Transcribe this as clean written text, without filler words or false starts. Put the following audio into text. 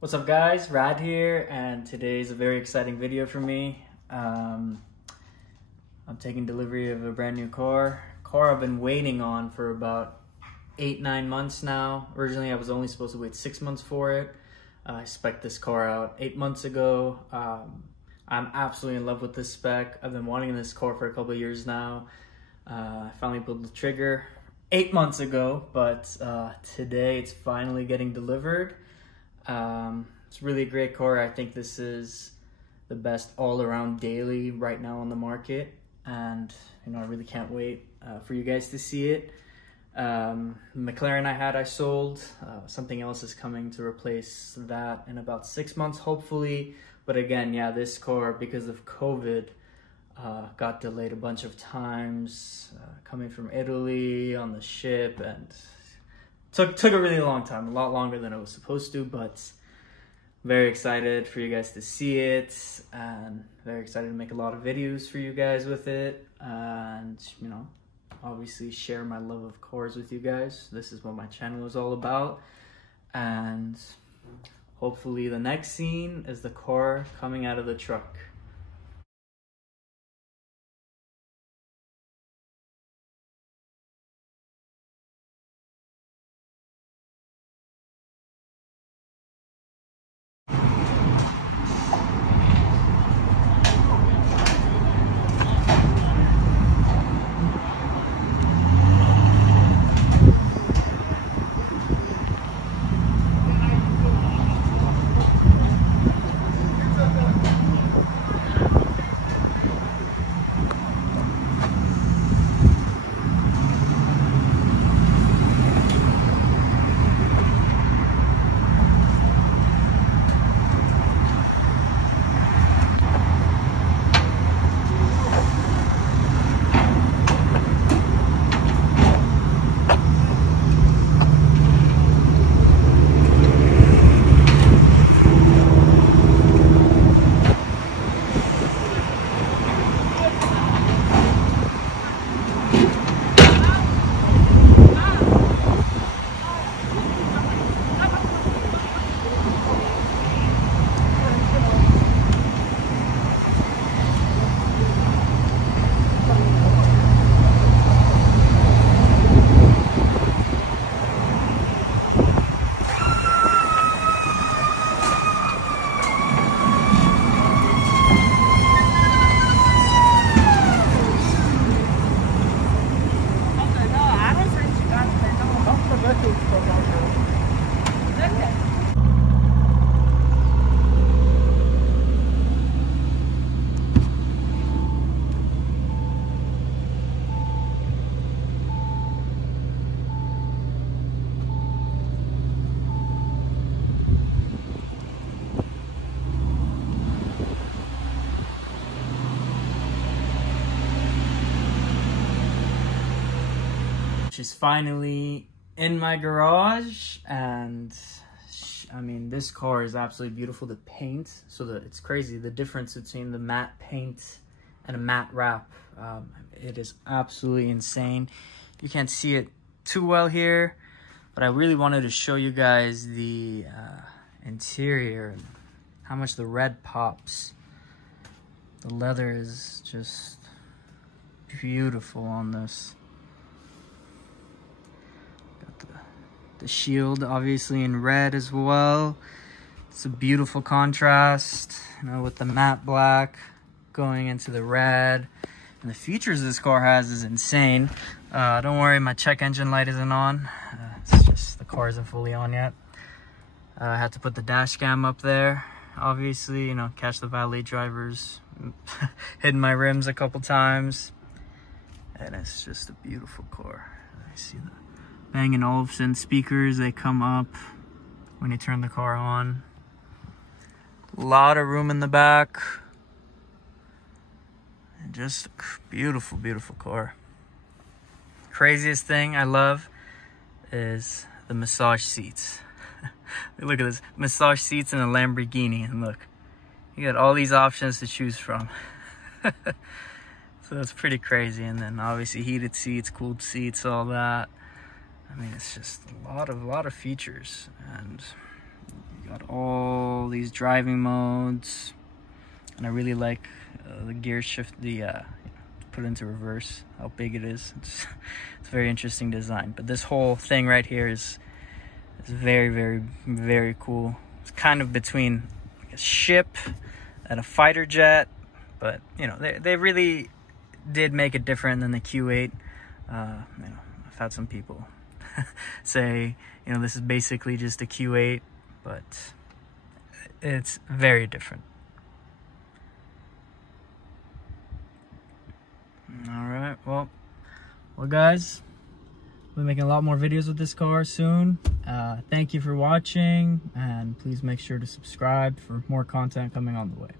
What's up guys, Rad here, and today's a very exciting video for me. I'm taking delivery of a brand new car I've been waiting on for about 8-9 months now. Originally I was only supposed to wait 6 months for it. I spec'd this car out 8 months ago. I'm absolutely in love with this spec. I've been wanting this car for a couple of years now. I finally pulled the trigger 8 months ago, but today it's finally getting delivered. It's really a great car. I think this is the best all-around daily right now on the market, and I really can't wait for you guys to see it. McLaren I sold. Something else is coming to replace that in about 6 months, hopefully. But again, yeah, this car, because of COVID, got delayed a bunch of times, coming from Italy on the ship, and took a really long time, a lot longer than it was supposed to, but very excited for you guys to see it, and very excited to make a lot of videos for you guys with it, and obviously share my love of cars with you guys. This is what my channel is all about, and hopefully the next scene is the car coming out of the truck. Is finally in my garage, and I mean, this car is absolutely beautiful. The paint, it's crazy the difference between the matte paint and a matte wrap. It is absolutely insane. You can't see it too well here, but I really wanted to show you guys the interior and how much the red pops. The leather is just beautiful on this. The shield obviously in red as well. It's a beautiful contrast, with the matte black going into the red. And the features this car has is insane. Don't worry, my check engine light isn't on. It's just the car isn't fully on yet. I had to put the dash cam up there, obviously, catch the valet drivers. Hidden my rims a couple times. And it's just a beautiful car. I see that. Bang & Olufsen speakers, they come up when you turn the car on. A lot of room in the back. And just a beautiful, beautiful car. Craziest thing I love is the massage seats. Look at this, massage seats in a Lamborghini, and look, you got all these options to choose from. So that's pretty crazy. And then obviously heated seats, cooled seats, all that. I mean, it's just a lot of features, and you got all these driving modes, and I really like the gear shift, put into reverse, how big it is. It's a very interesting design. But this whole thing right here is very, very, very cool. It's kind of between like a ship and a fighter jet, but you know, they really did make it different than the Q8. You know, I've had some people say, you know, this is basically just a Q8, but it's very different. All right, well guys, we'll be making a lot more videos with this car soon. Thank you for watching, and please make sure to subscribe for more content coming on the way.